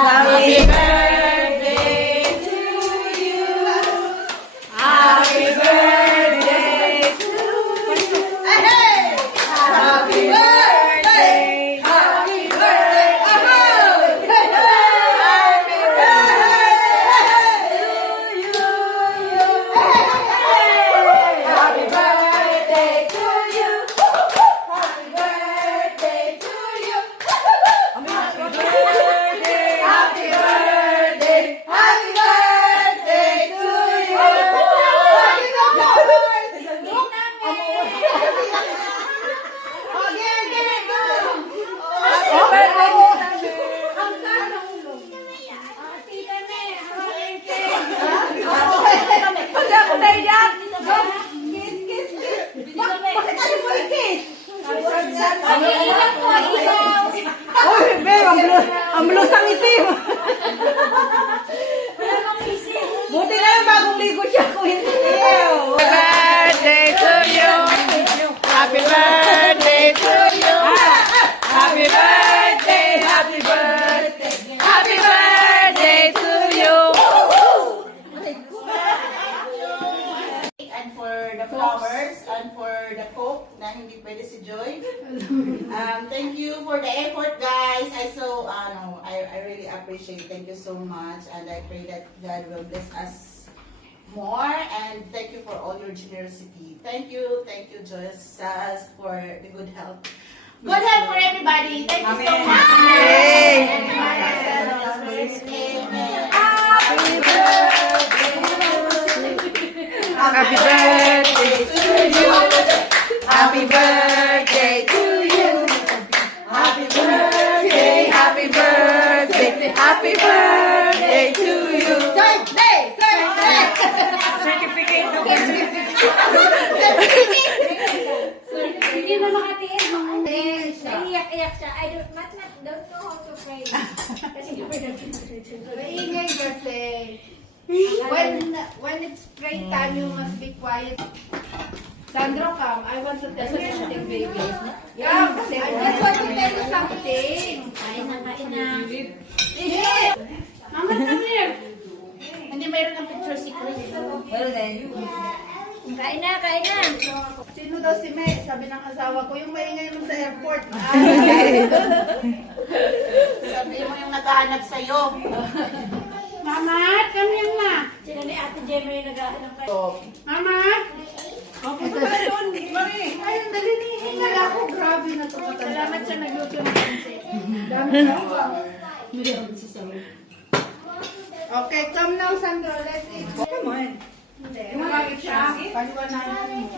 Happy birthday to you. Happy birthday to you. Hey! Happy birthday. Happy birthday. Happy birthday to you. Happy birthday to you. Happy birthday to you. Happy birthday. Happy birthday, happy birthday to you. Ang blusang itim. Buti na yung bagong ligo siya kung hindi. Happy birthday to you. Happy birthday to you. Happy birthday, happy birthday. Happy birthday to you. And for the flowers and for the coke na hindi pwede si Joy. Thank you for the effort, guys. I really appreciate. Thank you so much, and I pray that God will bless us more. And thank you for all your generosity. Thank you, Jesus, for the good health. Good health for everybody. Thank you so much. Amen. Happy birthday to you. Happy birthday to you. Happy birthday, happy birthday, happy birthday to you. Hindi mo makatiis. Naiiyak-iyak siya. I don't know how to pray. Kasi Maingay kasi. When it's pray time, you must be quiet. Sandro, come. I want to tell you something, baby. Yeah, kasi I just want to tell you something. kain na. Mama, come here. Hindi mayroon ng picture si Chris. Kain na. Sino daw si May? Sabi ng asawa ko, yung maingay mo sa airport. Sabi mo yung naghahanap sa'yo. Mama, come here na. Sila ni Ate Gemma yung naghahanap kayo. Mama. Ayun, dali ni hingal ako. Grabe na to. Salamat siya nagluto ng pansit. Okay, come now, Sandro. Let's eat. Come on. Hindi. Kumagit siya. Paliwanagan mo.